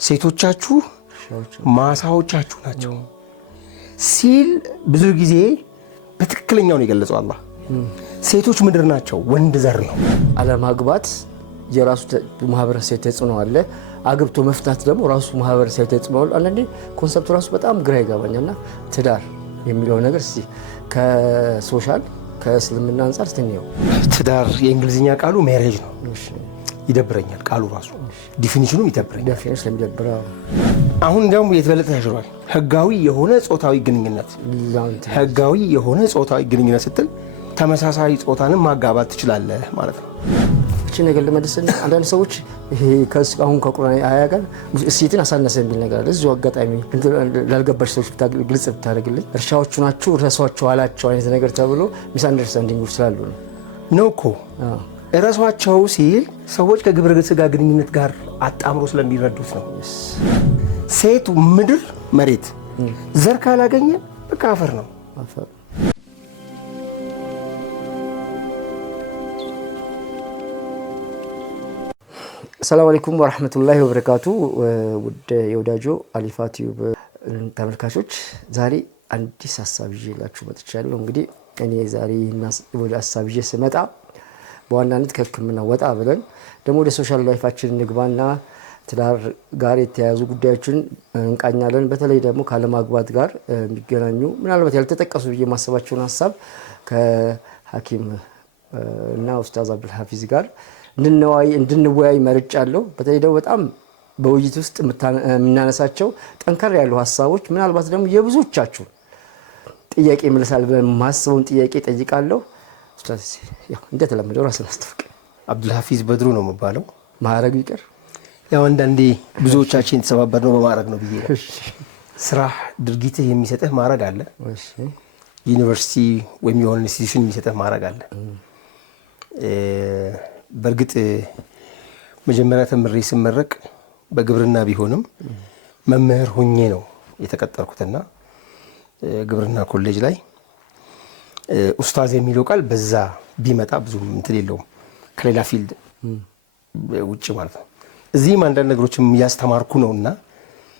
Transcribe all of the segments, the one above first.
ሴቶቻችሁ ማሳዎቻችሁ ናቸው ሲል ብዙ ጊዜ በትክክለኛው ነው የገለጸው አላህ። ሴቶች ምድር ናቸው፣ ወንድ ዘር ነው። አለማግባት የራሱ ማህበረሰብ ተጽዕኖ አለ። አግብቶ መፍታት ደግሞ ራሱ ማህበረሰብ ተጽዕኖ አለ። አንዳንዴ ኮንሰፕቱ ራሱ በጣም ግራ ይገባኛልና ትዳር የሚለው ነገር እስቲ ከሶሻል ከእስልምና አንፃር ስትነው ትዳር የእንግሊዝኛ ቃሉ ሜሬጅ ነው። ይደብረኛል ቃሉ ራሱ ዲፊኒሽኑም ይደብረኛል። ዴፊኒሽን ለሚደብራ አሁን ደግሞ የተበለጠ ተሽሯል። ህጋዊ የሆነ ጾታዊ ግንኙነት ህጋዊ የሆነ ጾታዊ ግንኙነት ስትል ተመሳሳይ ጾታንም ማጋባት ትችላለህ ማለት ነው። እቺ ነገር ለመደሰን አንዳንድ ሰዎች ይሄ ከአሁን ከቁርአን አያ ጋር እሴትን አሳነሰ የሚል ነገር አለ። እዚሁ አጋጣሚ ላልገባሽ ሰዎች ግልጽ ብታደርግልኝ እርሻዎቹ ናቸው ረሷቸው አላቸው አይነት ነገር ተብሎ ሚስ አንደርስታንዲንግ ስላሉ ነው እኮ እረሷቸው ሲል ሰዎች ከግብረ ስጋ ግንኙነት ጋር አጣምሮ ስለሚረዱት ነው። ሴት ምድር መሬት ዘር ካላገኘ በቃ አፈር ነው። ሰላም አለይኩም ወራህመቱላሂ ወበረካቱ። ውድ የወዳጆ አሊፋ ቲዩብ ተመልካቾች ዛሬ አዲስ ሐሳብ ይዤላችሁ መጥቻለሁ። እንግዲህ እኔ ዛሬ ወደ ሐሳብ ይዤ ስመጣ በዋናነት ከህክምና ወጣ ብለን ደግሞ ወደ ሶሻል ላይፋችን እንግባና ትዳር ጋር የተያያዙ ጉዳዮችን እንቃኛለን። በተለይ ደግሞ ካለማግባት ጋር የሚገናኙ ምናልባት ያልተጠቀሱ ብዬ ማሰባቸውን ሐሳብ ከሐኪም እና ኡስታዝ አብዱል ሐፊዝ ጋር እንድንወያይ መርጫለሁ። በተለይ ደግሞ በጣም በውይይት ውስጥ የምናነሳቸው ጠንከር ያሉ ሐሳቦች ምናልባት ደግሞ የብዙዎቻችሁ ጥያቄ ይመልሳል ብለን ማስበውን ጥያቄ ጠይቃለሁ። ኡስታዝ ያው እንደተለመደው ራስን አስተዋውቅ። አብዱል ሐፊዝ በድሩ ነው የሚባለው። ማዕረግ ይቀር ያው አንዳንዴ ብዙዎቻችን ተሰባበርነው በማዕረግ ነው ብዬ ነው። ስራ ድርጊትህ የሚሰጥህ ማዕረግ አለ። ዩኒቨርሲቲ ወይም የሆነ ኢንስቲትዩሽን የሚሰጥህ ማዕረግ አለ። በእርግጥ መጀመሪያ ተምሬ ስመረቅ በግብርና ቢሆንም መምህር ሆኜ ነው የተቀጠርኩትና ግብርና ኮሌጅ ላይ ኡስታዝ የሚለው ቃል በዛ ቢመጣ ብዙ እንትን የለውም ከሌላ ፊልድ ውጭ ማለት ነው። እዚህም አንዳንድ ነገሮችም እያስተማርኩ ነውና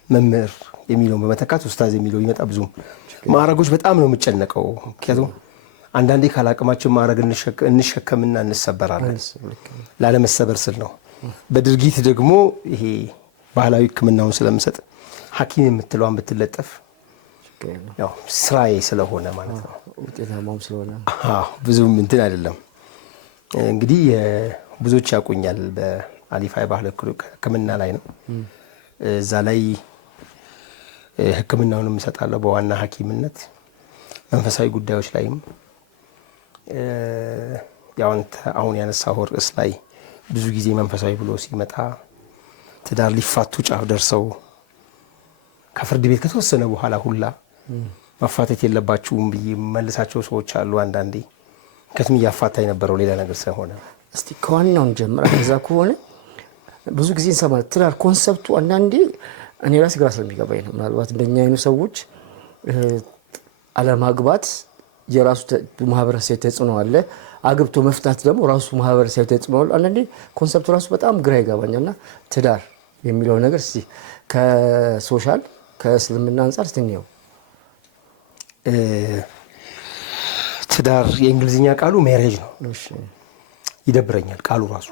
መምህር የሚለውን በመተካት ኡስታዝ የሚለው ይመጣ ብዙ ማዕረጎች በጣም ነው የምጨነቀው። ምክንያቱም አንዳንዴ ካላቅማችን ማዕረግ እንሸከምና እንሰበራለን። ላለመሰበር ስል ነው። በድርጊት ደግሞ ይሄ ባህላዊ ሕክምናውን ስለምሰጥ ሐኪም የምትለዋን ብትለጠፍ ያው ስራዬ ስለሆነ ማለት ነው። ውጤታማም ስለሆነ ብዙም እንትን አይደለም። እንግዲህ ብዙዎች ያውቁኛል በአሊፋ ባህል ሕክምና ላይ ነው። እዛ ላይ ሕክምናውንም እሰጣለሁ በዋና ሐኪምነት። መንፈሳዊ ጉዳዮች ላይም ያው አሁን ያነሳው ርዕስ ላይ ብዙ ጊዜ መንፈሳዊ ብሎ ሲመጣ ትዳር ሊፋቱ ጫፍ ደርሰው ከፍርድ ቤት ከተወሰነ በኋላ ሁላ መፋተት የለባችሁም ብዬ መልሳቸው ሰዎች አሉ። አንዳንዴ ከትም እያፋታ የነበረው ሌላ ነገር ስለሆነ እስቲ ከዋናውን ጀምራ ከዛ ከሆነ ብዙ ጊዜ እንሰማ ትዳር ኮንሰፕቱ አንዳንዴ እኔ ራሴ ግራ ስለሚገባኝ ነው። ምናልባት እንደኛ አይኑ ሰዎች አለማግባት የራሱ ማህበረሰብ ተጽዕኖ አለ። አግብቶ መፍታት ደግሞ ራሱ ማህበረሰብ ተጽዕኖ አለ። አንዳንዴ ኮንሰፕቱ ራሱ በጣም ግራ ይገባኛልና ትዳር የሚለው ነገር እስቲ ከሶሻል ከእስልምና አንፃር ስትነው ትዳር የእንግሊዝኛ ቃሉ ሜሬጅ ነው። ይደብረኛል ቃሉ ራሱ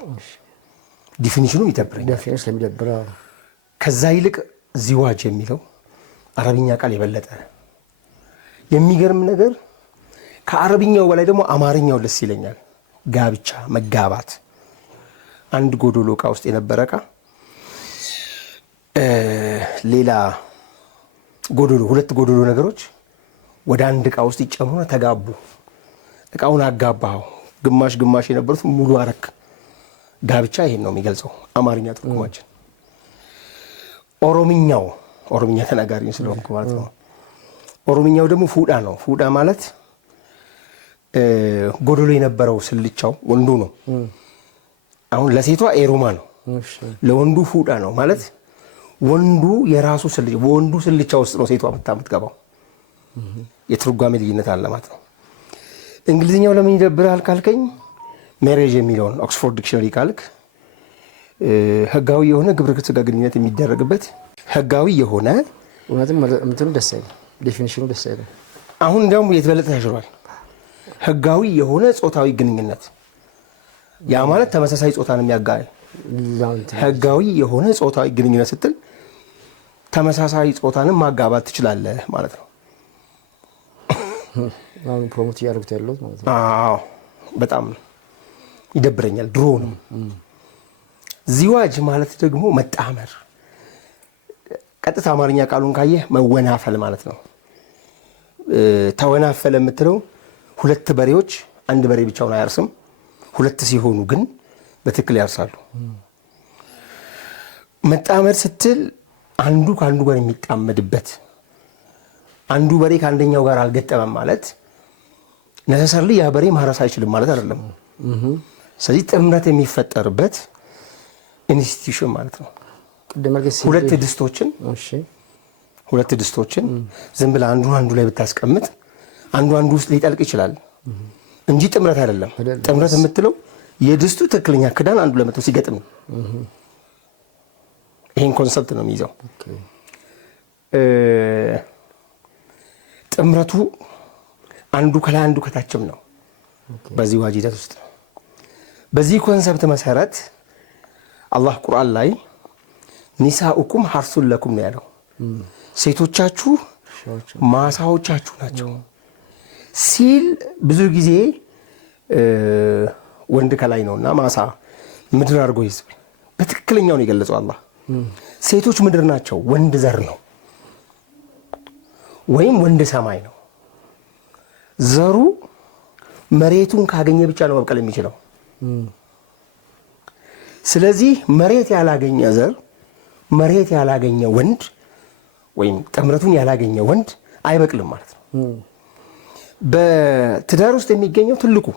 ዲፊኒሽኑም ይደብረኛል። ዴፊኒሽን ለሚደብራ ከዛ ይልቅ ዚዋጅ የሚለው አረብኛ ቃል የበለጠ የሚገርም ነገር ከአረብኛው በላይ ደግሞ አማርኛው ደስ ይለኛል። ጋብቻ መጋባት አንድ ጎዶሎ ዕቃ ውስጥ የነበረ ዕቃ ሌላ ጎዶሎ ሁለት ጎዶሎ ነገሮች ወደ አንድ ዕቃ ውስጥ ይጨምሩ ተጋቡ። ዕቃውን አጋባው ግማሽ ግማሽ የነበሩት ሙሉ አረክ። ጋብቻ ይሄን ነው የሚገልጸው አማርኛ ትርጉማችን። ኦሮምኛ ተናጋሪ ስለሆንኩ ማለት ነው። ኦሮምኛው ደግሞ ፉዳ ነው። ፉዳ ማለት ጎዶሎ የነበረው ስልቻው ወንዱ ነው። አሁን ለሴቷ ኤሩማ ነው፣ ለወንዱ ፉዳ ነው ማለት ወንዱ የራሱ ስልቻ ወንዱ ስልቻ ውስጥ ነው ሴቷ የምትገባው። የትርጓሜ ልዩነት አለ ማለት ነው። እንግሊዝኛው ለምን ይደብራል ካልከኝ ሜሬጅ የሚለውን ኦክስፎርድ ዲክሽነሪ ካልክ ህጋዊ የሆነ ግብረ ስጋ ግንኙነት የሚደረግበት ህጋዊ የሆነ እውነትም እንትኑ ደስ አይልም፣ ዴፊኒሽኑ ደስ አይልም። አሁን እንደውም የተበለጠ ተሽሯል። ህጋዊ የሆነ ጾታዊ ግንኙነት ያ ማለት ተመሳሳይ ጾታን የሚያጋይ ህጋዊ የሆነ ጾታዊ ግንኙነት ስትል ተመሳሳይ ጾታንም ማጋባት ትችላለህ ማለት ነው። አሁን ፕሮሞት እያደረጉት ያለው ማለት ነው። አዎ በጣም ይደብረኛል። ድሮ ነው። ዚዋጅ ማለት ደግሞ መጣመር፣ ቀጥታ አማርኛ ቃሉን ካየህ መወናፈል ማለት ነው። ተወናፈለ የምትለው ሁለት በሬዎች አንድ በሬ ብቻውን አያርስም፣ ሁለት ሲሆኑ ግን በትክክል ያርሳሉ። መጣመር ስትል አንዱ ከአንዱ ጋር የሚጣመድበት፣ አንዱ በሬ ከአንደኛው ጋር አልገጠመም ማለት ነሰሰርሊ ያ በሬ ማረስ አይችልም ማለት አይደለም። ስለዚህ ጥምረት የሚፈጠርበት ኢንስቲትዩሽን ማለት ነው። ሁለት ድስቶችን ዝም ብለህ አንዱ ላይ ብታስቀምጥ አንዱ ውስጥ ሊጠልቅ ይችላል እንጂ ጥምረት አይደለም። ጥምረት የምትለው የድስቱ ትክክለኛ ክዳን አንዱ ለመተው ሲገጥም ነው። ይሄን ኮንሰፕት ነው የሚይዘው። ጥምረቱ አንዱ ከላይ አንዱ ከታችም ነው በዚህ ዋጅታት ውስጥ። በዚህ ኮንሰፕት መሰረት አላህ ቁርአን ላይ ኒሳኡኩም ሐርሱን ለኩም ነው ያለው። ሴቶቻችሁ ማሳዎቻችሁ ናቸው ሲል ብዙ ጊዜ ወንድ ከላይ ነውና ማሳ ምድር አድርጎ ይስብ በትክክለኛው ነው የገለጸው አላህ። ሴቶች ምድር ናቸው፣ ወንድ ዘር ነው ወይም ወንድ ሰማይ ነው። ዘሩ መሬቱን ካገኘ ብቻ ነው መብቀል የሚችለው። ስለዚህ መሬት ያላገኘ ዘር፣ መሬት ያላገኘ ወንድ ወይም ጥምረቱን ያላገኘ ወንድ አይበቅልም ማለት ነው። በትዳር ውስጥ የሚገኘው ትልቁ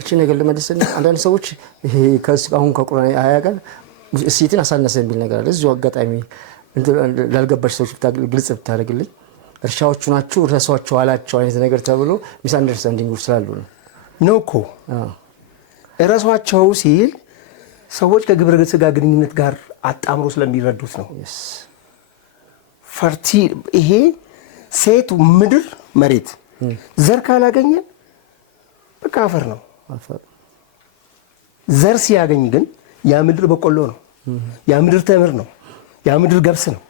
እቺ ነገር ለመደሰና አንዳንድ ሰዎች ይሄ አሁን ከቁርአን አያ ጋር እሲትን አሳነሰ የሚል ነገር አለ። እዚሁ አጋጣሚ ላልገባሽ ሰዎች ግልጽ ብታደርግልኝ። እርሻዎቹ ናችሁ ረሷቸው አላቸው አይነት ነገር ተብሎ ሚስ አንደርስታንዲንግ ስላሉ ነው እኮ ረሷቸው ሲል ሰዎች ከግብረ ስጋ ግንኙነት ጋር አጣምሮ ስለሚረዱት ነው። ፈርቲ ይሄ ሴት ምድር መሬት ዘር ካላገኘ በቃ አፈር ነው። ዘር ሲያገኝ ግን ያ ምድር በቆሎ ነው፣ ያ ምድር ተምር ነው፣ ያ ምድር ገብስ ነው።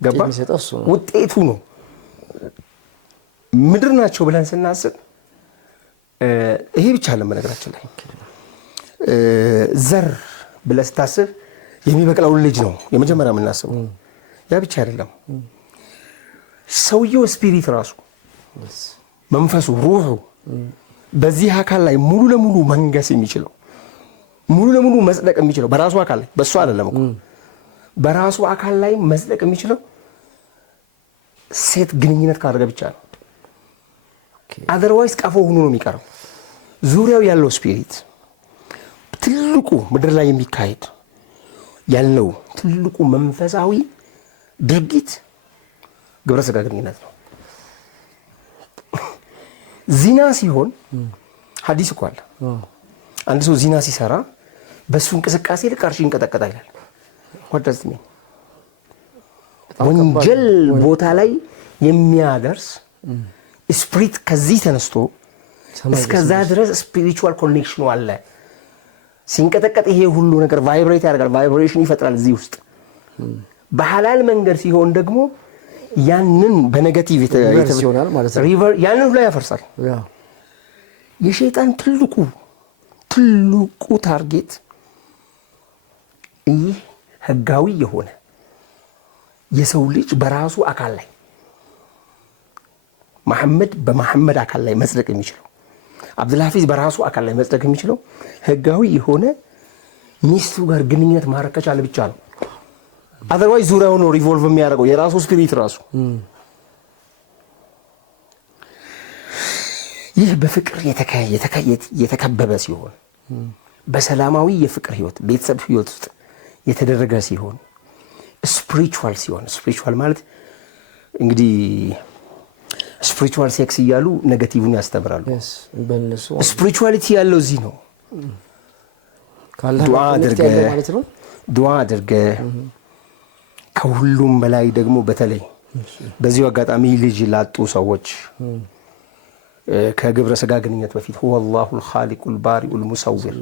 ገባ? ውጤቱ ነው። ምድር ናቸው ብለን ስናስብ ይሄ ብቻ አለ። በነገራችን ላይ ዘር ብለህ ስታስብ የሚበቅለው ልጅ ነው የመጀመሪያ የምናስበው። ያ ብቻ አይደለም። ሰውየው ስፒሪት ራሱ መንፈሱ ሩሑ በዚህ አካል ላይ ሙሉ ለሙሉ መንገስ የሚችለው ሙሉ ለሙሉ መጽደቅ የሚችለው በራሱ አካል ላይ በሱ አይደለም እኮ በራሱ አካል ላይ መጽደቅ የሚችለው ሴት ግንኙነት ካደረገ ብቻ ነው። አዘርዋይስ ቀፎ ሆኖ ነው የሚቀረው። ዙሪያው ያለው ስፒሪት ትልቁ ምድር ላይ የሚካሄድ ያለው ትልቁ መንፈሳዊ ድርጊት ግብረ ስጋ ግንኙነት ነው። ዚና ሲሆን ሐዲስ እኮ አለ። አንድ ሰው ዚና ሲሰራ በሱ እንቅስቃሴ ልክ አርሽ ይንቀጠቀጣል ይላል። ወደስ ምን ወንጀል ቦታ ላይ የሚያደርስ ስፒሪት ከዚህ ተነስቶ እስከዛ ድረስ ስፒሪቹዋል ኮኔክሽኑ አለ። ሲንቀጠቀጥ ይሄ ሁሉ ነገር ቫይብሬት ያደርጋል፣ ቫይብሬሽን ይፈጥራል እዚህ ውስጥ። በሐላል መንገድ ሲሆን ደግሞ ያንን በኔጌቲቭ ይሆናል ማለት ነው። ሪቨር ያንን ሁሉ ያፈርሳል። የሸይጣን ትልቁ ታርጌት ይህ ህጋዊ የሆነ የሰው ልጅ በራሱ አካል ላይ መሐመድ በመሐመድ አካል ላይ መጽደቅ የሚችለው አብዱልሐፊዝ በራሱ አካል ላይ መጽደቅ የሚችለው ህጋዊ የሆነ ሚስቱ ጋር ግንኙነት ማድረግ ከቻለ ብቻ ነው። አዘርዋይዝ ዙሪያው ነው ሪቮልቭ የሚያደርገው የራሱ ስፒሪት ራሱ። ይህ በፍቅር የተከበበ ሲሆን በሰላማዊ የፍቅር ህይወት ቤተሰብ ህይወት ውስጥ የተደረገ ሲሆን ስፒሪቹዋል ሲሆን ስፒሪቹዋል ማለት እንግዲህ ስፒሪቹዋል ሴክስ እያሉ ኔጌቲቭን ያስተምራሉ። ስፒሪቹዋሊቲ ያለው እዚህ ነው። ዱዓ አድርገህ ከሁሉም በላይ ደግሞ በተለይ በዚሁ አጋጣሚ ልጅ ላጡ ሰዎች ከግብረ ስጋ ግንኙነት በፊት هو الله الخالق البارئ المصور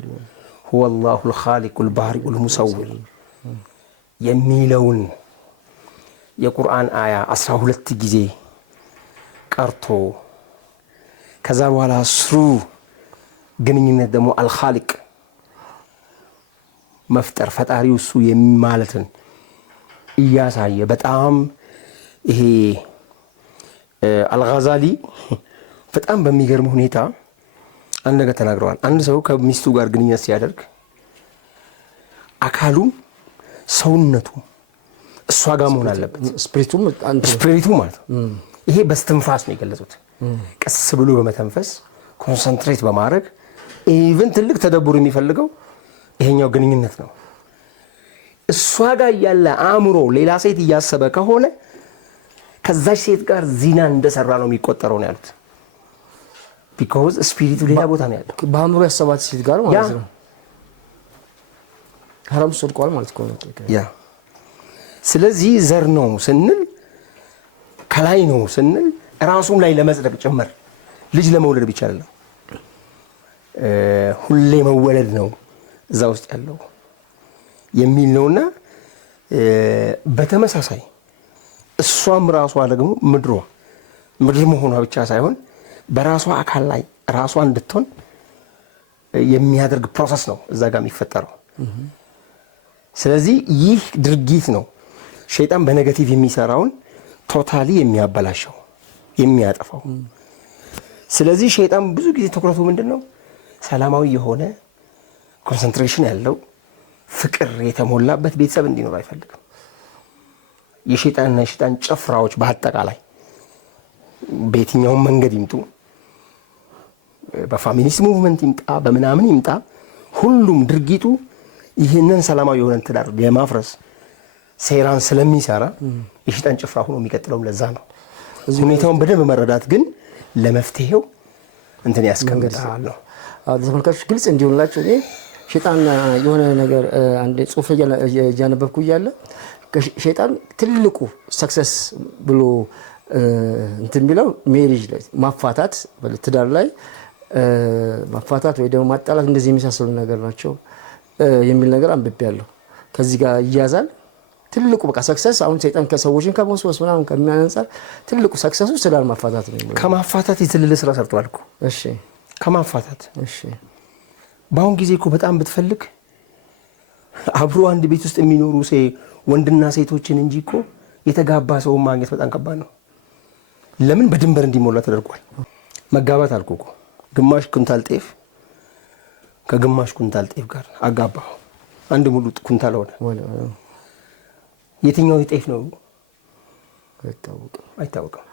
هو الله الخالق البارئ المصور የሚለውን የቁርአን አያ 12 ጊዜ ቀርቶ ከዛ በኋላ ስሩ ግንኙነት ደግሞ አልኻሊቅ መፍጠር ፈጣሪው እሱ የሚማለትን እያሳየ በጣም ይሄ አልጋዛሊ በጣም በሚገርም ሁኔታ አንድ ነገር ተናግረዋል። አንድ ሰው ከሚስቱ ጋር ግንኙነት ሲያደርግ አካሉ ሰውነቱ እሷ ጋር መሆን አለበት። ስፒሪቱ ማለት ይሄ በስትንፋስ ነው የገለጹት። ቀስ ብሎ በመተንፈስ ኮንሰንትሬት በማድረግ ኢቭን ትልቅ ተደብሮ የሚፈልገው ይሄኛው ግንኙነት ነው። እሷ ጋር ያለ አእምሮ ሌላ ሴት እያሰበ ከሆነ ከዛች ሴት ጋር ዚና እንደሰራ ነው የሚቆጠረው ነው ያሉት። ቢኮዝ ስፒሪቱ ሌላ ቦታ ነው ያለው። በአእምሮ ያሰባት ሴት ጋር ማለት ነው ሐራም ሰርቋል ማለት ነው። ያ ስለዚህ ዘር ነው ስንል ከላይ ነው ስንል ራሱም ላይ ለመጽደቅ ጭምር ልጅ ለመውለድ ብቻ አይደለም፣ ሁሌ መወለድ ነው እዛ ውስጥ ያለው የሚል ነውና በተመሳሳይ እሷም ራሷ ደግሞ ምድር መሆኗ ብቻ ሳይሆን በራሷ አካል ላይ ራሷ እንድትሆን የሚያደርግ ፕሮሰስ ነው እዛ ጋር የሚፈጠረው። ስለዚህ ይህ ድርጊት ነው ሸይጣን በኔጌቲቭ የሚሰራውን ቶታሊ የሚያበላሸው የሚያጠፋው። ስለዚህ ሸይጣን ብዙ ጊዜ ትኩረቱ ምንድነው? ሰላማዊ የሆነ ኮንሰንትሬሽን ያለው ፍቅር የተሞላበት ቤተሰብ እንዲኖር አይፈልግም። የሸይጣንና የሸይጣን ጭፍራዎች በአጠቃላይ በየትኛውም መንገድ ይምጡ፣ በፋሚኒስት ሙቭመንት ይምጣ፣ በምናምን ይምጣ፣ ሁሉም ድርጊቱ ይህንን ሰላማዊ የሆነን ትዳር የማፍረስ ሴራን ስለሚሰራ የሸይጣን ጭፍራ ሆኖ የሚቀጥለውም ለዛ ነው። ሁኔታውን በደንብ መረዳት ግን ለመፍትሄው እንትን ያስቀምጣል ነው። ተመልካቾች ግልጽ እንዲሆንላችሁ እኔ ሸይጣን የሆነ ነገር አንድ ጽሁፍ እያነበብኩ እያለ ሸይጣን ትልቁ ሰክሰስ ብሎ እንትን የሚለው ሜሪጅ ላይ ማፋታት ትዳር ላይ ማፋታት ወይ ደግሞ ማጣላት እንደዚህ የሚሳሰሉ ነገር ናቸው የሚል ነገር አንብቤያለሁ። ከዚህ ጋር ይያዛል ትልቁ በቃ ሰክሰስ። አሁን ሸይጣን ከሰዎችን ከመወስወስ ምናምን ከሚያንጻር ትልቁ ሰክሰሱ ትዳር ማፋታት ነው። ከማፋታት የትልል ስራ ሰርቷል እኮ። እሺ ከማፋታት እሺ በአሁን ጊዜ እኮ በጣም ብትፈልግ አብሮ አንድ ቤት ውስጥ የሚኖሩ ወንድና ሴቶችን እንጂ እኮ የተጋባ ሰው ማግኘት በጣም ከባድ ነው። ለምን? በድንበር እንዲሞላ ተደርጓል። መጋባት አልኩ እኮ ግማሽ ኩንታል ጤፍ ከግማሽ ኩንታል ጤፍ ጋር አጋባው አንድ ሙሉ ኩንታል ሆነ። የትኛው ጤፍ ነው አይታወቅም።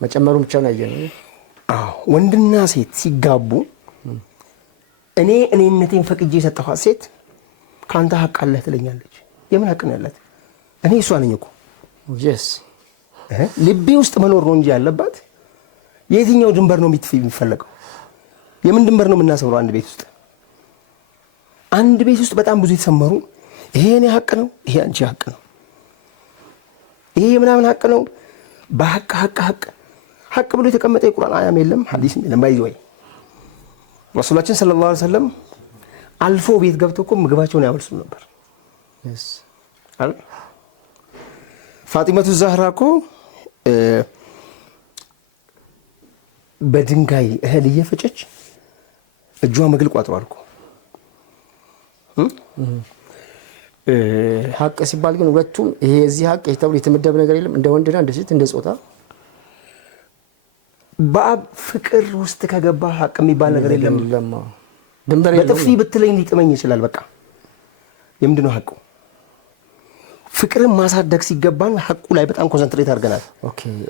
መጨመሩ ብቻ ነው ያየነው። ወንድና ሴት ሲጋቡ እኔነቴን ፈቅጄ የሰጠኋት ሴት ካንተ ሀቅ አለህ ትለኛለች። የምን ሀቅ ነው ያላት? እኔ እሷ ነኝ እኮ ልቤ ውስጥ መኖር ነው እንጂ ያለባት የትኛው ድንበር ነው የሚፈለገው? የምን ድንበር ነው የምናሰብረው? አንድ ቤት ውስጥ በጣም ብዙ የተሰመሩ ይሄ እኔ ሀቅ ነው፣ ይሄ አንቺ ሀቅ ነው፣ ይሄ ምናምን ሀቅ ነው። በሀቅ ብሎ የተቀመጠ የቁርአን አያም የለም ሐዲስም የለም። ባይዘይ ረሱላችን ሰለላሁ ዐለይሂ ወሰለም አልፎ ቤት ገብተው እኮ ምግባቸውን ያበልሱ ነበር። ፋጢመቱ ዛህራ እኮ በድንጋይ እህል እየፈጨች እጇ መግል ቋጥሯል እኮ። ሀቅ ሲባል ግን ሁለቱም ይሄ እዚህ ሀቅ ተብሎ የተመደበ ነገር የለም። እንደ ወንድና እንደ ሴት እንደ ጾታ በአብ ፍቅር ውስጥ ከገባ ሀቅ የሚባል ነገር የለም። ድንበር የለም። በጥፊ ብትለኝ ሊጥመኝ ይችላል። በቃ የምንድነው ሀቁ? ፍቅርን ማሳደግ ሲገባን ሀቁ ላይ በጣም ኮንሰንትሬት አድርገናል።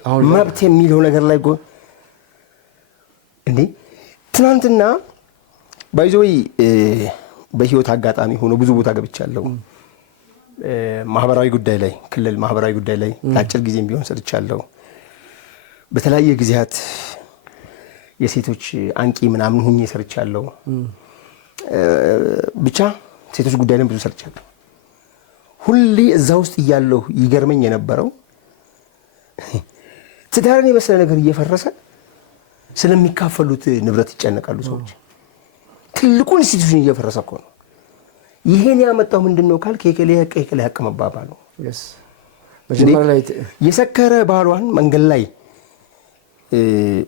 አሁን መብት የሚለው ነገር ላይ እንዴ ትናንትና ባይዞይ በህይወት አጋጣሚ ሆኖ ብዙ ቦታ ገብቻለሁ። ማህበራዊ ጉዳይ ላይ ክልል ማህበራዊ ጉዳይ ላይ ለአጭር ጊዜም ቢሆን ሰርቻለሁ። በተለያየ ጊዜያት የሴቶች አንቂ ምናምን ሁኜ ሰርቻለሁ። ብቻ ሴቶች ጉዳይ ላይ ብዙ ሰርቻለሁ። ሁሌ እዛ ውስጥ እያለሁ ይገርመኝ የነበረው ትዳርን የመሰለ ነገር እየፈረሰ ስለሚካፈሉት ንብረት ይጨነቃሉ ሰዎች። ትልቁን ኢንስቲትዩሽን እየፈረሰ እኮ ነው። ይሄን ያመጣው ምንድነው ካልክ የከሌ ሀቅ መባባል ነው። የሰከረ ባሏን መንገድ ላይ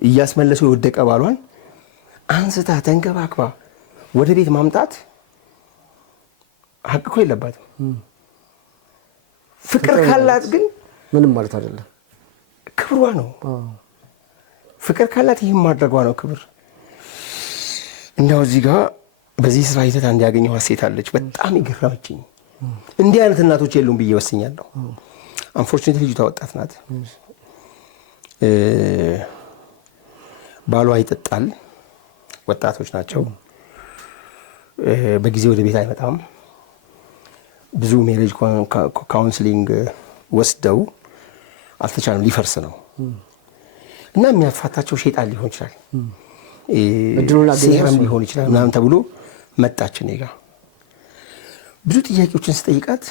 እያስመለሰው የወደቀ ባሏን አንስታ ተንከባክባ ወደ ቤት ማምጣት ሀቅ እኮ የለባትም። ፍቅር ካላት ግን ምንም ማለት አይደለም፣ ክብሯ ነው። ፍቅር ካላት ይህም ማድረጓ ነው ክብር። እንደው እዚህ ጋር በዚህ ስራ ሂደት አንድ ያገኘኋት ሴት አለች፣ በጣም የገረመችኝ። እንዲህ አይነት እናቶች የሉም ብዬ ወስኛለሁ። አንፎርቹኔትሊ ልጅቷ ወጣት ናት። ባሏ ይጠጣል፣ ወጣቶች ናቸው። በጊዜ ወደ ቤት አይመጣም። ብዙ ሜሬጅ ካውንስሊንግ ወስደው አልተቻለም፣ ሊፈርስ ነው እና የሚያፋታቸው ሸይጣን ሊሆን ይችላል፣ ሲህርም ሊሆን ይችላል ምናምን ተብሎ መጣች እኔ ጋ። ብዙ ጥያቄዎችን ስጠይቃት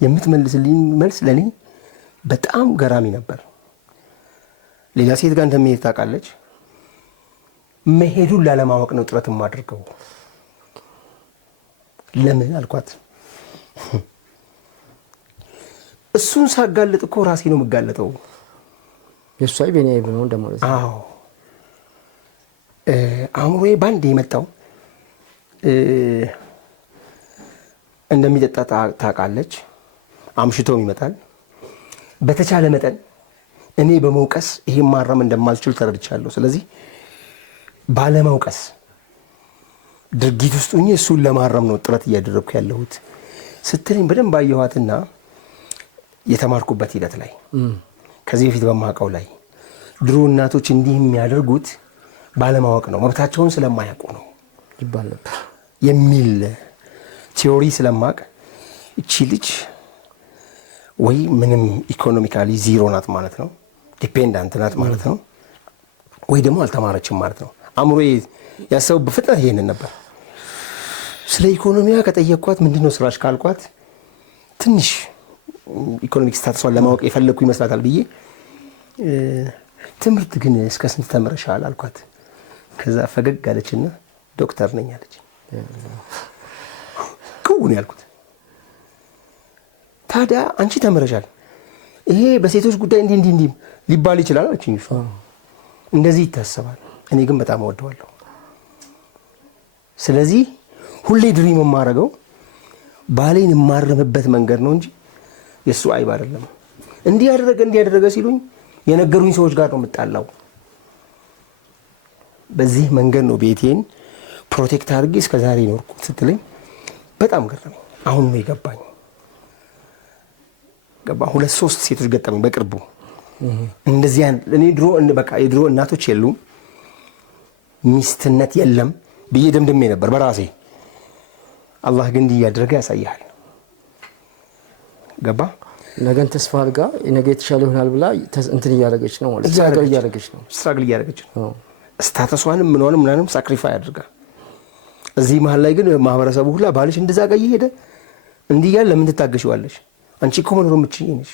የምትመልስልኝ መልስ ለእኔ በጣም ገራሚ ነበር። ሌላ ሴት ጋር እንደሚሄድ ታውቃለች። መሄዱን ላለማወቅ ነው ጥረት የማደርገው። ለምን አልኳት። እሱን ሳጋለጥ እኮ ራሴ ነው የምጋለጠው። የእሷ ቤኔ ነው እንደማለት ነው። አዎ አእምሮዬ ባንድ የመጣው እንደሚጠጣ ታውቃለች። አምሽቶም ይመጣል። በተቻለ መጠን እኔ በመውቀስ ይሄን ማረም እንደማልችል ተረድቻለሁ። ስለዚህ ባለመውቀስ ድርጊት ውስጥ ሆኜ እሱን ለማረም ነው ጥረት እያደረግኩ ያለሁት ስትለኝ በደንብ አየኋትና የተማርኩበት ሂደት ላይ ከዚህ በፊት በማውቀው ላይ ድሮ እናቶች እንዲህ የሚያደርጉት ባለማወቅ ነው፣ መብታቸውን ስለማያውቁ ነው ይባል ነበር የሚል ቲዮሪ ስለማቅ እቺ ልጅ ወይ ምንም ኢኮኖሚካሊ ዚሮ ናት ማለት ነው፣ ዲፔንዳንት ናት ማለት ነው፣ ወይ ደግሞ አልተማረችም ማለት ነው። አእምሮዬ ያሰበው በፍጥነት ይሄንን ነበር። ስለ ኢኮኖሚያ ከጠየቅኳት ምንድነው ስራሽ ካልኳት ትንሽ ኢኮኖሚክ ስታተሷን ለማወቅ የፈለግኩ ይመስላታል ብዬ ትምህርት ግን እስከ ስንት ተምረሻል አልኳት። ከዛ ፈገግ አለችና ዶክተር ነኝ አለች። ከውን ያልኩት ታዲያ አንቺ ተምረሻል፣ ይሄ በሴቶች ጉዳይ እንዲህ ሊባል ይችላል አለችኝ። እንደዚህ ይታሰባል፣ እኔ ግን በጣም እወደዋለሁ። ስለዚህ ሁሌ ድሪም የማረገው ባሌን የማረምበት መንገድ ነው እንጂ የሱ አይብ አይደለም። እንዲህ ያደረገ ሲሉኝ የነገሩኝ ሰዎች ጋር ነው የምጣላው። በዚህ መንገድ ነው ቤቴን ፕሮቴክት አድርጌ እስከዛሬ ኖርኩት ስትለኝ በጣም ገረመኝ። አሁን ነው የገባኝ። ገባ 2-3 ሴቶች ገጠመኝ በቅርቡ እንደዚህ እኔ የድሮ እናቶች የሉም ሚስትነት የለም ብዬ ደምድሜ ነበር በራሴ። አላህ ግን እንዲህ እያደረገ ያሳያል። ገባ ነገን ተስፋ አድርጋ ነገ የተሻለ ይሆናል ብላ እንትን እያደረገች ነው ማለት ስትራግል እያደረገች ነው። ስታተሷንም ምንም ሳክሪፋይ አድርጋ እዚህ መሀል ላይ ግን ማህበረሰቡ ሁላ ባልሽ እንደዛ ጋር እየሄደ እንዲህ ያለ ለምን ትታገሺዋለሽ? አንቺ እኮ መኖር የምትችይ ነሽ።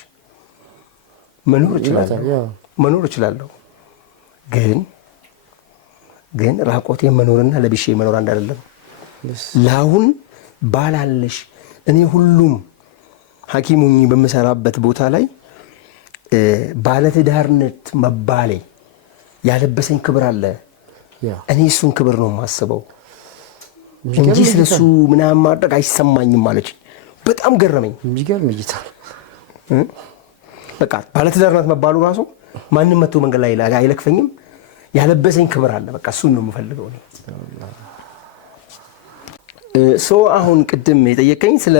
መኖር እችላለሁ ግን ራቆቴ መኖርና ለብሼ መኖር አንድ አይደለም። ለአሁን ባላለሽ እኔ ሁሉም ሐኪሙኝ በምሰራበት ቦታ ላይ ባለትዳርነት መባሌ ያለበሰኝ ክብር አለ። እኔ እሱን ክብር ነው የማስበው እንጂ ስለሱ ምናምን ማድረግ አይሰማኝም ማለች። በጣም ገረመኝ። የሚገርም እይታ። በቃ ባለትዳርነት መባሉ ራሱ ማንም መጥቶ መንገድ ላይ አይለክፈኝም። ያለበሰኝ ክብር አለ። በቃ እሱን ነው የምፈልገው እኔ። አሁን ቅድም የጠየቀኝ ስለ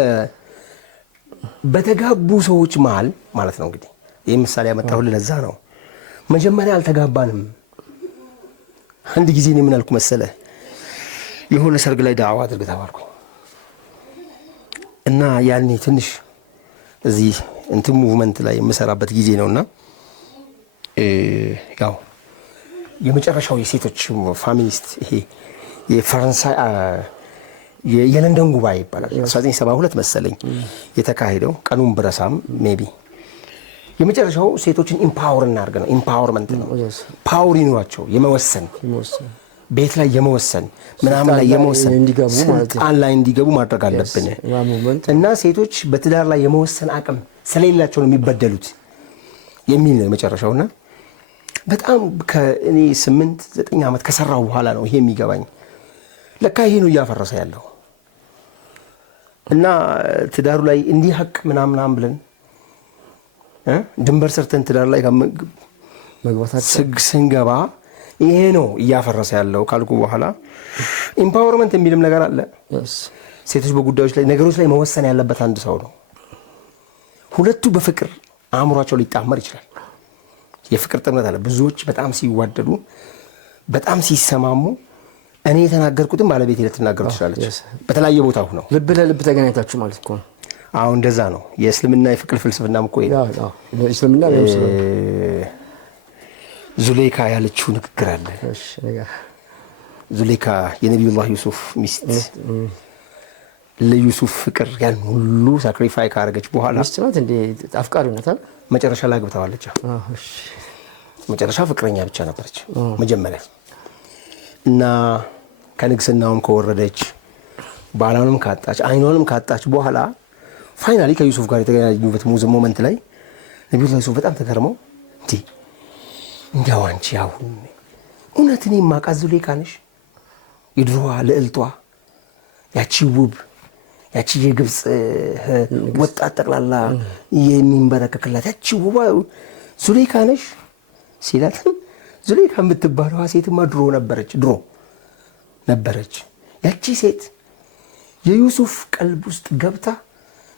በተጋቡ ሰዎች መሀል ማለት ነው። እንግዲህ ይህ ምሳሌ ያመጣሁልህ ለዛ ነው። መጀመሪያ አልተጋባንም። አንድ ጊዜ እኔ ምን አልኩ መሰለህ? የሆነ ሰርግ ላይ ዳዕዋ አድርግ ተባልኩኝ እና ያኔ ትንሽ እዚህ እንትን ሙቭመንት ላይ የምሰራበት ጊዜ ነውና ያው የመጨረሻው የሴቶች ፋሚኒስት ይሄ የፈረንሳይ የለንደን ጉባኤ ይባላል 1972 መሰለኝ የተካሄደው። ቀኑን ብረሳም ሜቢ የመጨረሻው ሴቶችን ኢምፓወር እናድርግ ነው። ኢምፓወርመንት ነው። ፓወር ይኑራቸው የመወሰን ቤት ላይ የመወሰን ምናምን ላይ የመወሰን ስልጣን ላይ እንዲገቡ ማድረግ አለብን እና ሴቶች በትዳር ላይ የመወሰን አቅም ስለሌላቸው ነው የሚበደሉት የሚል ነው የመጨረሻውና በጣም ከእኔ 8-9 ዓመት ከሰራው በኋላ ነው ይሄ የሚገባኝ። ለካ ይሄ ነው እያፈረሰ ያለው እና ትዳሩ ላይ እንዲህ ሀቅ ምናምን ብለን ድንበር ሰርተን ትዳር ላይ መግባታችን ስንገባ ይሄ ነው እያፈረሰ ያለው ካልኩ በኋላ ኢምፓወርመንት የሚልም ነገር አለ። ሴቶች በጉዳዮች ላይ ነገሮች ላይ መወሰን ያለበት አንድ ሰው ነው። ሁለቱ በፍቅር አእምሯቸው ሊጣመር ይችላል። የፍቅር ጥምረት አለ። ብዙዎች በጣም ሲዋደዱ በጣም ሲሰማሙ እኔ የተናገርኩትን ባለቤቴ ልትናገር ትችላለች። በተለያየ ቦታ ሆነው ልብ ለልብ ተገናኝታችሁ ማለት እኮ ነው። አዎ እንደዛ ነው። የእስልምና የፍቅር ፍልስፍናም እኮ ነው። እስልምና ዙሌይካ ያለችው ንግግር አለ። ዙሌይካ የነቢዩላህ ዩሱፍ ሚስት ለዩሱፍ ፍቅር ያን ሁሉ ሳክሪፋይ ካረገች በኋላ ሚስት ናት እንዴ? አፍቃሪ ናት። መጨረሻ ላይ አግብታዋለች። መጨረሻ ፍቅረኛ ብቻ ነበረች መጀመሪያ እና ከንግስናውም ከወረደች ባሏንም ካጣች አይኗንም ካጣች በኋላ ፋይናሊ ከዩሱፍ ጋር የተገናኙበት ሞመንት ላይ ነቢዩላህ ዩሱፍ በጣም ተገርመው እንዲያው አንቺ አሁን እውነት እኔ የማውቃት ዙሌይካ ነሽ? የድሮዋ ልዕልቷ ያቺ ውብ ያቺ የግብፅ ወጣት ጠቅላላ የሚንበረከክላት ያቺ ውብ ዙሌይካ ነሽ ሲላት ዙሌይካ የምትባለዋ ሴትማ ድሮ ነበረች። ያቺ ሴት የዩሱፍ ቀልብ ውስጥ ገብታ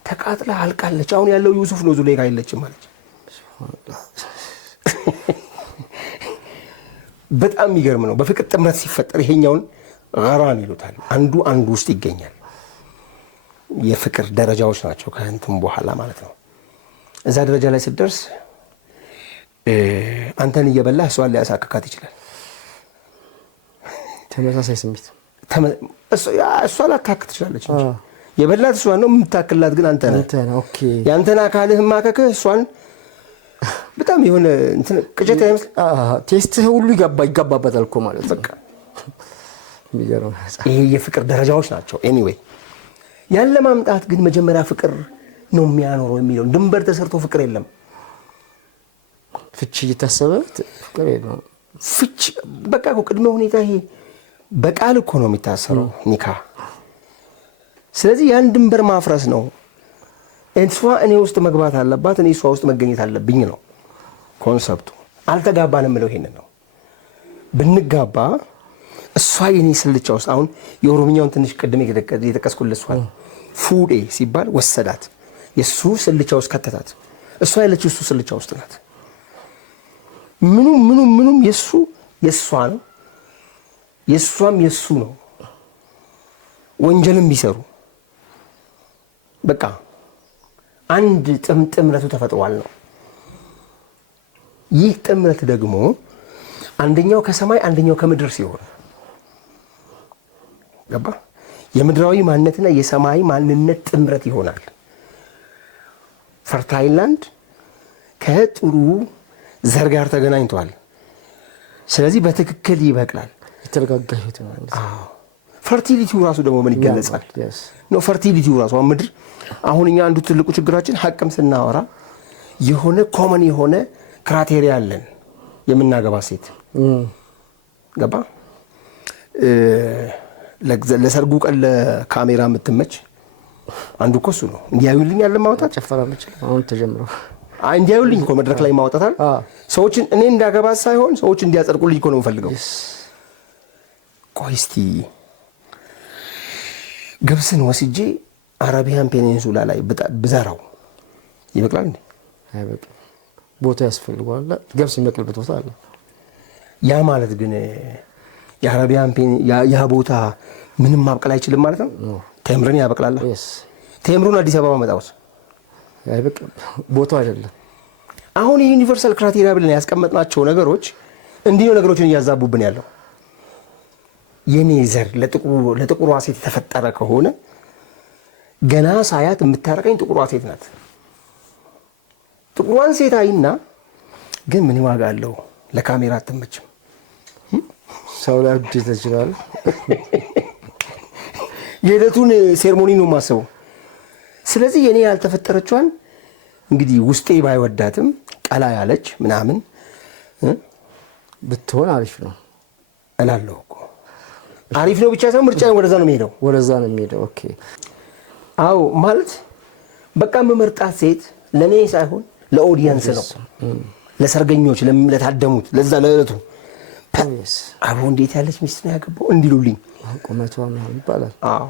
ተቃጥላ አልቃለች። አሁን ያለው ዩሱፍ ነው፣ ዙሌይካ አይለችም ማለት። በጣም የሚገርም ነው። በፍቅር ጥምረት ሲፈጠር ይሄኛውን ገራም ይሉታል። አንዱ ውስጥ ይገኛል። የፍቅር ደረጃዎች ናቸው ከእንትን በኋላ ማለት ነው። እዛ ደረጃ ላይ ስትደርስ አንተን እየበላህ እሷን ሊያሳክካት ይችላል። ተመሳሳይ ስሜት እሷ ላታክክ ትችላለች እንጂ የበላት እሷን ነው፣ የምታክላት ግን አንተ ነህ። ኦኬ ያንተን አካልህ ማከክህ እሷን በጣም የሆነ እንትን ቅጨት አይመስል ቴስትህ ሁሉ ይገባበታል እኮ ማለት ነው። በቃ የሚገርም ይሄ የፍቅር ደረጃዎች ናቸው። ኤኒዌይ ያለ ማምጣት ግን መጀመሪያ ፍቅር ነው የሚያኖረው የሚለው ድንበር ተሰርቶ ፍቅር የለም። ፍቺ እየታሰበ ፍቅር የለም። ፍቺ በቃ እኮ ቅድመ ሁኔታ ይሄ በቃል እኮ ነው የሚታሰረው ኒካ። ስለዚህ ያን ድንበር ማፍረስ ነው። እሷ እኔ ውስጥ መግባት አለባት፣ እኔ እሷ ውስጥ መገኘት አለብኝ ነው ኮንሰፕቱ። አልተጋባንም ብለው ይሄንን ነው። ብንጋባ እሷ የኔ ስልቻ ውስጥ አሁን የኦሮምኛውን ትንሽ ቅድም የተቀስኩልህ እሷ ፉዴ ሲባል ወሰዳት፣ የሱ ስልቻ ውስጥ ከተታት። እሷ ያለችው እሱ ስልቻ ውስጥ ናት። ምኑም የሷ ነው፣ የሷም የሱ ነው። ወንጀልም ቢሰሩ በቃ አንድ ጥምረቱ ተፈጥሯል ነው። ይህ ጥምረት ደግሞ አንደኛው ከሰማይ አንደኛው ከምድር ሲሆን ገባ የምድራዊ ማንነትና የሰማይ ማንነት ጥምረት ይሆናል። ፈርታይላንድ ከጥሩ ዘር ጋር ተገናኝቷል። ስለዚህ በትክክል ይበቅላል። የተረጋጋ ህይወት ነው ማለት ነው። ፈርቲሊቲው ራሱ ደግሞ ምን ይገለጻል ነው? ፈርቲሊቲው ራሱ ምድር አሁን እኛ አንዱ ትልቁ ችግራችን ሐቅም ስናወራ የሆነ ኮመን የሆነ ክራይቴሪያ አለን የምናገባ ሴት ገባ ለሰርጉ ቀን ለካሜራ የምትመች አንዱ እኮ እሱ ነው። እንዲያዩልኝ ያለ ማውጣት ጨፈራ ብቻ አሁን ተጀምሮ እንዲያዩልኝ እኮ መድረክ ላይ ማውጣታል። ሰዎችን እኔ እንዳገባ ሳይሆን ሰዎች እንዲያጸድቁልኝ እኮ ነው የምፈልገው። ቆይ እስቲ ገብስን ወስጄ አረቢያን ፔኒንሱላ ላይ ብዘራው ይበቅላል እንዴ? አይበቅም። ቦታ ያስፈልገዋል። ገብስ የሚበቅልበት ቦታ አለ። ያ ማለት ግን የአረቢያን ያ ቦታ ምንም ማብቀል አይችልም ማለት ነው። ቴምርን ያበቅላል። ቴምሩን አዲስ አበባ መጣውስ አይበቅም። ቦታው አይደለም። አሁን የዩኒቨርሳል ክራይቴሪያ ብለን ያስቀመጥናቸው ነገሮች እንዲህ ነው ነገሮችን እያዛቡብን ያለው። የኔ ዘር ለጥቁሯ ሴት የተፈጠረ ከሆነ ገና ሳያት የምታረቀኝ ጥቁሯ ሴት ናት። ጥቁሯን ሴት አይና ግን ምን ዋጋ አለው ለካሜራ አትመችም። ሰው ላይ አዲስ ተችላል። የዕለቱን ሴርሞኒ ነው የማስበው። ስለዚህ የኔ ያልተፈጠረችዋን እንግዲህ ውስጤ ባይወዳትም ቀላ ያለች ምናምን ብትሆን አሪፍ ነው እላለሁ እኮ። አሪፍ ነው ብቻ ሳይሆን ምርጫዬ ወደዛ ነው የሚሄደው። ኦኬ አዎ ማለት በቃ የምመርጣት ሴት ለኔ ሳይሆን ለኦዲየንስ ነው፣ ለሰርገኞች፣ ለታደሙት፣ ለዛ ለዕለቱ አቦ እንዴት ያለች ሚስት ነው ያገባው እንዲሉልኝ ቁመቷ ምናምን ይባላል። አዎ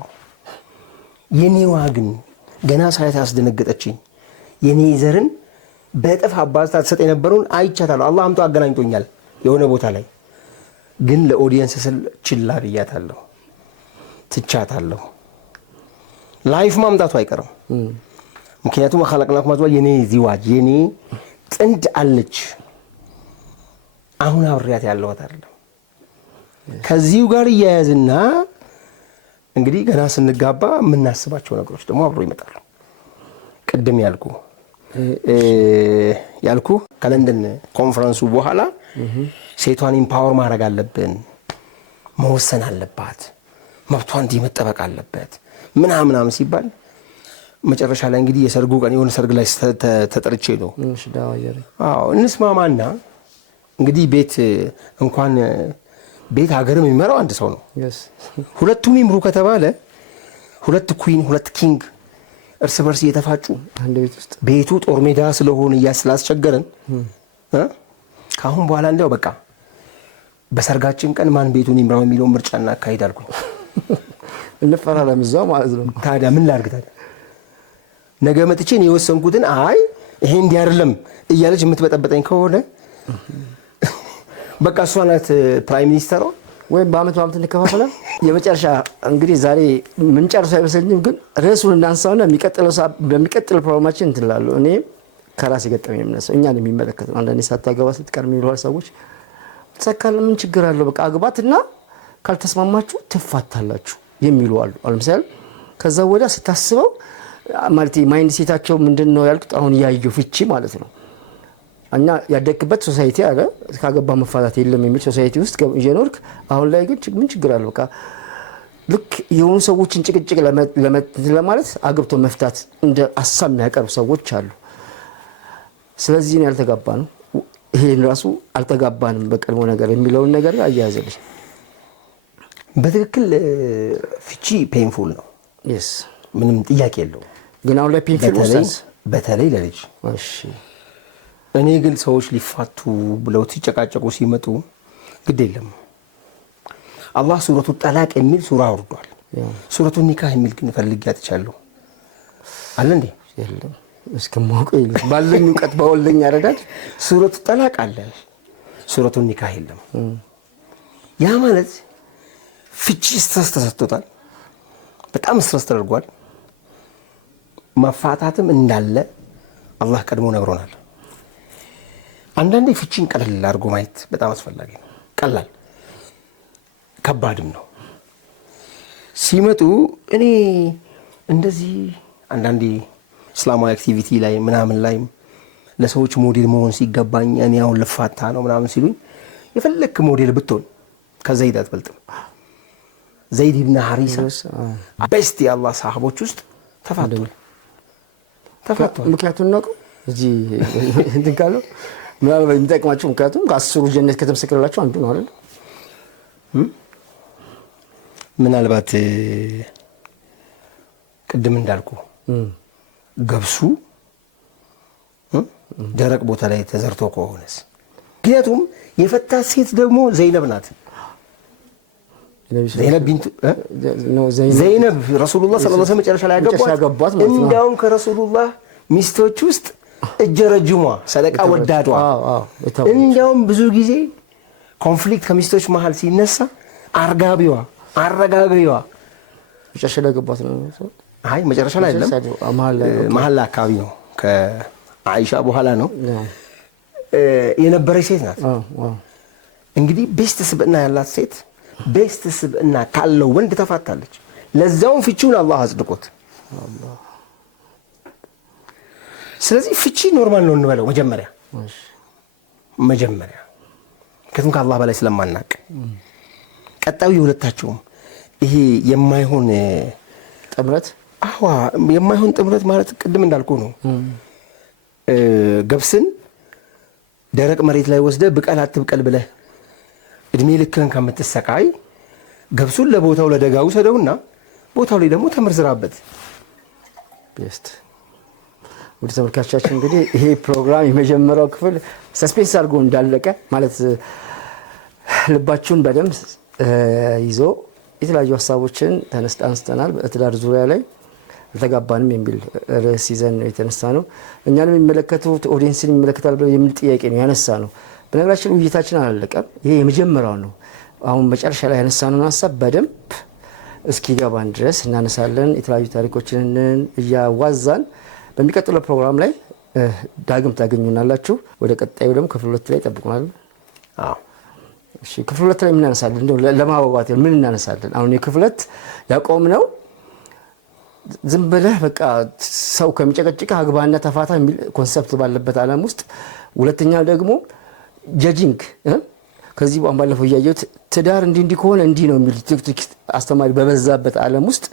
የኔዋ ግን ገና ሳያት ያስደነገጠችኝ የኔ ዘርን በእጥፍ አባዝታ ተሰጠ የነበረውን አይቻታለሁ። አላህ አምጦ አገናኝቶኛል የሆነ ቦታ ላይ። ግን ለኦዲየንስ ስል ችላ ብያታለሁ፣ ትቻታለሁ። ላይፍ ማምጣቱ አይቀርም። ምክንያቱም خلقناكم أزواجا የኔ ዚዋጅ የኔ ጥንድ አለች። አሁን አብሬያት ያለሁት አይደለም። ከዚሁ ጋር እያያዝና እንግዲህ ገና ስንጋባ የምናስባቸው ነገሮች ደግሞ አብሮ ይመጣሉ። ቅድም ያልኩ ከለንደን ኮንፈረንሱ በኋላ ሴቷን ኢምፓወር ማድረግ አለብን፣ መወሰን አለባት፣ መብቷ እንዲህ መጠበቅ አለበት ምናምን ሲባል መጨረሻ ላይ እንግዲህ የሰርጉ ቀን የሆነ ሰርግ ላይ ተጠርቼ ነው እንስማማና እንግዲህ ቤት ሀገርም የሚመራው አንድ ሰው ነው። ሁለቱም ይምሩ ከተባለ ሁለት ኩዊን ሁለት ኪንግ እርስ በርስ እየተፋጩ ቤቱ ጦር ሜዳ ስለሆነ ስላስቸገረን ካሁን በኋላ እንደው በቃ በሰርጋችን ቀን ማን ቤቱን ይምራው የሚለው ምርጫ እናካሂዳልኩ። እንፈራለን እዛው ማለት ነው። ታዲያ ምን ላድርግ? ታዲያ ነገ መጥቼ ነው የወሰንኩትን አይ ይሄ እንዲህ አይደለም እያለች የምትበጠበጠኝ ከሆነ በቃ እሷ ናት ፕራይም ሚኒስተሯ ወይም በአመት እንከፋፈላለን። የመጨረሻ እንግዲህ ዛሬ ምን ጨርሶ አይመስለኝም፣ ግን ርዕሱን እናንሳውና በሚቀጥለው ፕሮግራማችን እንትላሉ። እኔ ከራሴ ገጠመኝ የምነሳው እኛን የሚመለከት ነው። አንዳንዴ ሳታገባ ስትቀር የሚሉሃል ሰዎች ተሰካለ ምን ችግር አለው በቃ አግባትና ካልተስማማችሁ ትፋታላችሁ የሚሉ አሉ። ለምሳሌ ከዛ ወዲያ ስታስበው ማለት ማይንድ ሴታቸው ምንድነው ያልኩት አሁን ያየው ፍቺ ማለት ነው። እኛ ያደግበት ሶሳይቲ አለ ካገባ መፋታት የለም የሚል ሶሳይቲ ውስጥ እየኖርክ አሁን ላይ ግን ምን ችግር አለው በቃ ልክ የሆኑ ሰዎችን ጭቅጭቅ ለማለት አግብቶ መፍታት እንደ አሳብ የሚያቀርቡ ሰዎች አሉ። ስለዚህ ነው ያልተጋባ ነው ይሄን ራሱ አልተጋባንም በቀድሞ ነገር የሚለውን ነገር አያያዘልሽ። በትክክል ፍቺ ፔንፉል ነው። ምንም ጥያቄ የለው። ግን አሁን ላይ ፔንፉል ነው በተለይ ለልጅ። እሺ እኔ ግን ሰዎች ሊፋቱ ብለው ሲጨቃጨቁ ሲመጡ ግድ የለም አላህ ሱረቱ ጠላቅ የሚል ሱራ አውርዷል። ሱረቱ ኒካህ የሚል ግን ፈልጌ አጥቻለሁ። አለ እንዴ? የለም። እስከማውቀው የለም። ባለኝ ዕውቀት ባወለኝ አረዳድ ሱረቱ ጠላቅ አለ፣ ሱረቱ ኒካህ የለም። ያ ማለት ፍቺ ስትረስ ተሰጥቶታል። በጣም ስትረስ ተደርጓል። መፋታትም እንዳለ አላህ ቀድሞ ነግሮናል። አንዳንዴ ፍቺን ቀለል አድርጎ ማየት በጣም አስፈላጊ ነው። ቀላል ከባድም ነው። ሲመጡ እኔ እንደዚህ አንዳንዴ እስላማዊ አክቲቪቲ ላይ ምናምን ላይ ለሰዎች ሞዴል መሆን ሲገባኝ እኔ አሁን ልፋታ ነው ምናምን ሲሉኝ የፈለክ ሞዴል ብትሆን ከዘይድ አትበልጥም። ዘይድ ኢብኑ ሐሪሳ ቤስት የአላህ ሰሃቦች ውስጥ ተፋቷል። ምክንያቱም ነው እዚህ እንትጋለው ምናልባት የሚጠቅማቸው ምክንያቱም ከአስሩ ጀነት ከተመሰከረላቸው አንዱ ነው አይደል? ምናልባት ቅድም እንዳልኩ ገብሱ ደረቅ ቦታ ላይ ተዘርቶ ከሆነስ? ምክንያቱም የፈታት ሴት ደግሞ ዘይነብ ናት። ዘይነብ ረሱሉላህ ሰለላሁ ዐለይሂ ወሰለም መጨረሻ ላይ ያገቧት እንዲያውም ከረሱሉላህ ሚስቶች ውስጥ እጀ ረጅሟ ሰደቃ ወዳዷ እንዲያውም ብዙ ጊዜ ኮንፍሊክት ከሚስቶች መሃል ሲነሳ አረጋጋቢዋ መጨረሻ ላይ ያገቧት ነው። አይ መጨረሻ ላይ አይደለም፣ መሃል አካባቢ ነው። ከአኢሻ በኋላ ነው የነበረች ሴት ናት። እንግዲህ ቤስት ስብዕና ያላት ሴት ቤስት ስብዕና ካለው ወንድ ተፋታለች። ለዛውም ፍቺውን አላህ አጽድቆት። ስለዚህ ፍቺ ኖርማል ነው እንበለው መጀመሪያ ከቱም ከአላህ በላይ ስለማናቅ ቀጣዩ የሁለታቸውም ይሄ የማይሆን ጥምረት የማይሆን ጥምረት ማለት ቅድም እንዳልኩ ነው። ገብስን ደረቅ መሬት ላይ ወስደ ብቀል አትብቀል ብለህ እድሜ ልክህን ከምትሰቃይ ገብሱን ለቦታው ለደጋው ሰደውና ቦታው ላይ ደግሞ ተመርዝራበት። ቤስት ወደ ተመልካቾቻችን እንግዲህ ይሄ ፕሮግራም የመጀመሪያው ክፍል ሰስፔንስ አድርጎ እንዳለቀ ማለት ልባችሁን በደንብ ይዞ የተለያዩ ሀሳቦችን አንስተናል። በትዳር ዙሪያ ላይ አልተጋባንም የሚል ርዕስ ይዘን የተነሳ ነው። እኛንም የሚመለከቱት ኦዲየንስን ይመለከታል ብለው የሚል ጥያቄ ነው ያነሳ ነው። በነገራችን ውይይታችን አላለቀም። ይሄ የመጀመሪያው ነው። አሁን መጨረሻ ላይ ያነሳነውን ሀሳብ በደንብ እስኪገባን ድረስ እናነሳለን። የተለያዩ ታሪኮችን እያዋዛን በሚቀጥለው ፕሮግራም ላይ ዳግም ታገኙናላችሁ። ወደ ቀጣዩ ደግሞ ክፍል 2 ላይ ይጠብቁናል። እሺ ክፍል 2 ላይ ምን እናነሳለን? እንደው ለማባባት ምን እናነሳለን? አሁን የክፍል 2 ያቆምነው ዝም ብለህ በቃ ሰው ከሚጨቀጭቅ አግባና ተፋታ የሚል ኮንሰፕት ባለበት ዓለም ውስጥ፣ ሁለተኛው ደግሞ ጀጂንግ ከዚህ ባለፈው ያየሁት ትዳር እንዲህ ከሆነ እንዲህ ነው የሚል ቲክቶክ አስተማሪ በበዛበት ዓለም ውስጥ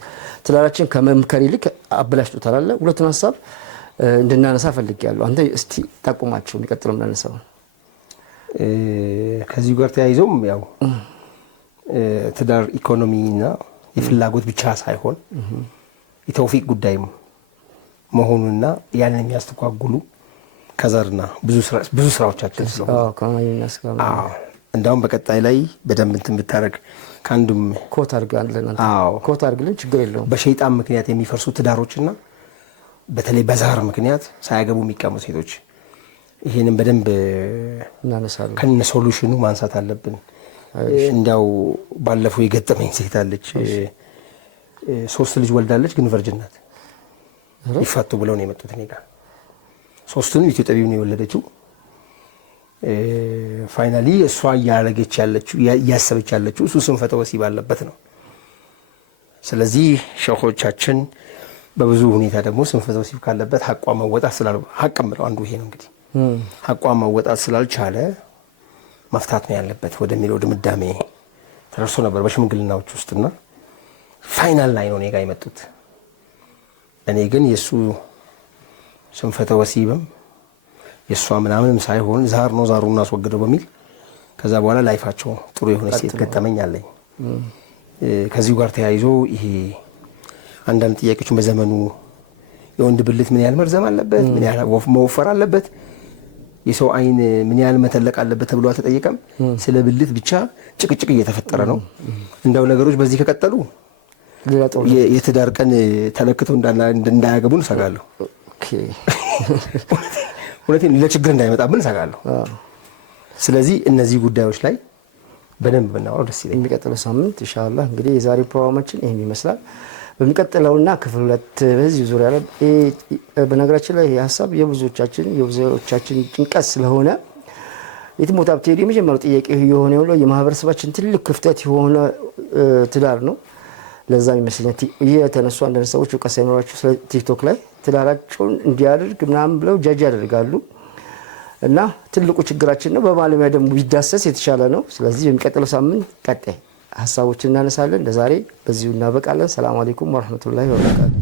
ትዳራችን ከመምከር ይልቅ አበላሽቶታል አለ። ሁለቱን ሀሳብ እንድናነሳ ፈልጌያለሁ። አንተ እስቲ ጠቁማቸው የሚቀጥለው እናነሳው። ከዚህ ጋር ተያይዞም ያው ትዳር ኢኮኖሚና የፍላጎት ብቻ ሳይሆን የተውፊቅ ጉዳይም መሆኑና ያንን የሚያስተጓጉሉ ከዛርና ብዙ ስራዎቻችን ስለሆነ እንዳውም በቀጣይ ላይ በደንብ እንትን ብታረግ ካንዱም ኮት አድርግልን ችግር የለውም። በሸይጣን ምክንያት የሚፈርሱ ትዳሮችና በተለይ በዛር ምክንያት ሳያገቡ የሚቀሙ ሴቶች ይሄንን በደንብ እናነሳለን። ከነ ሶሉሽኑ ማንሳት አለብን። እንዲያው ባለፈው የገጠመኝ ሴት አለች 3 ልጅ ወልዳለች፣ ግን ቨርጅን ናት። ይፋቱ ብለው ነው የመጡት እኔ ጋር። 3ቱንም ኢትዮጵያዊው ነው የወለደችው። ፋይናሊ እሷ እያሰበች ያለችው እሱ ስንፈተ ወሲብ አለበት ነው። ስለዚህ ሸኾቻችን በብዙ ሁኔታ ደግሞ ስንፈተ ወሲብ ካለበት ሐቋ መወጣት ሐቅም ብለው አንዱ ይሄ ነው እንግዲህ ሐቋ መወጣት ስላልቻለ መፍታት ነው ያለበት ወደሚለው ድምዳሜ ተደርሶ ነበር በሽምግልናዎች ውስጥና ፋይናል ላይ ነው እኔ ጋር የመጡት። እኔ ግን የሱ ስንፈተ ወሲብም የሷ ምናምንም ሳይሆን ዛር ነው ዛሩን አስወግደው በሚል ከዛ በኋላ ላይፋቸው ጥሩ የሆነ ሴት ገጠመኝ አለኝ። ከዚሁ ጋር ተያይዞ ይሄ አንዳንድ ጥያቄዎችን በዘመኑ የወንድ ብልት ምን ያህል መርዘም አለበት፣ ምን ያህል መወፈር አለበት፣ የሰው አይን ምን ያህል መተለቅ አለበት ተብሎ አልተጠየቀም። ስለ ብልት ብቻ ጭቅጭቅ እየተፈጠረ ነው። እንዳው ነገሮች በዚህ ከቀጠሉ የትዳር ቀን ተለክተው እንዳያገቡን እሰጋለሁ። እውነቴን ለችግር እንዳይመጣብን እሰጋለሁ። ስለዚህ እነዚህ ጉዳዮች ላይ በደንብ ብናወራው ደስ ይለኛል። የሚቀጥለው ሳምንት ኢንሻአላህ እንግዲህ የዛሬ ፕሮግራማችን ይሄን ይመስላል። በሚቀጥለውና ክፍል 2 በዚህ ዙሪያ ላይ በነገራችን ላይ ሀሳብ የብዙዎቻችን ጭንቀት ስለሆነ የትም ቦታ ብትሄዱ የመጀመሪያው ጥያቄ የሆነ ያለው የማህበረሰባችን ትልቅ ክፍተት የሆነ ትዳር ነው። ለዛም ይመስለኛል የተነሱ አንዳንድ ሰዎች እውቀት ሳይኖራቸው ስለ ቲክቶክ ላይ ትዳራቸውን እንዲያደርግ ምናምን ብለው ጃጅ ያደርጋሉ እና ትልቁ ችግራችን ነው። በባለሙያ ደግሞ ቢዳሰስ የተሻለ ነው። ስለዚህ በሚቀጥለው ሳምንት ቀጣይ ሀሳቦችን እናነሳለን። ለዛሬ በዚሁ እናበቃለን። ሰላም አለይኩም ወራህመቱላሂ ወበረካቱ።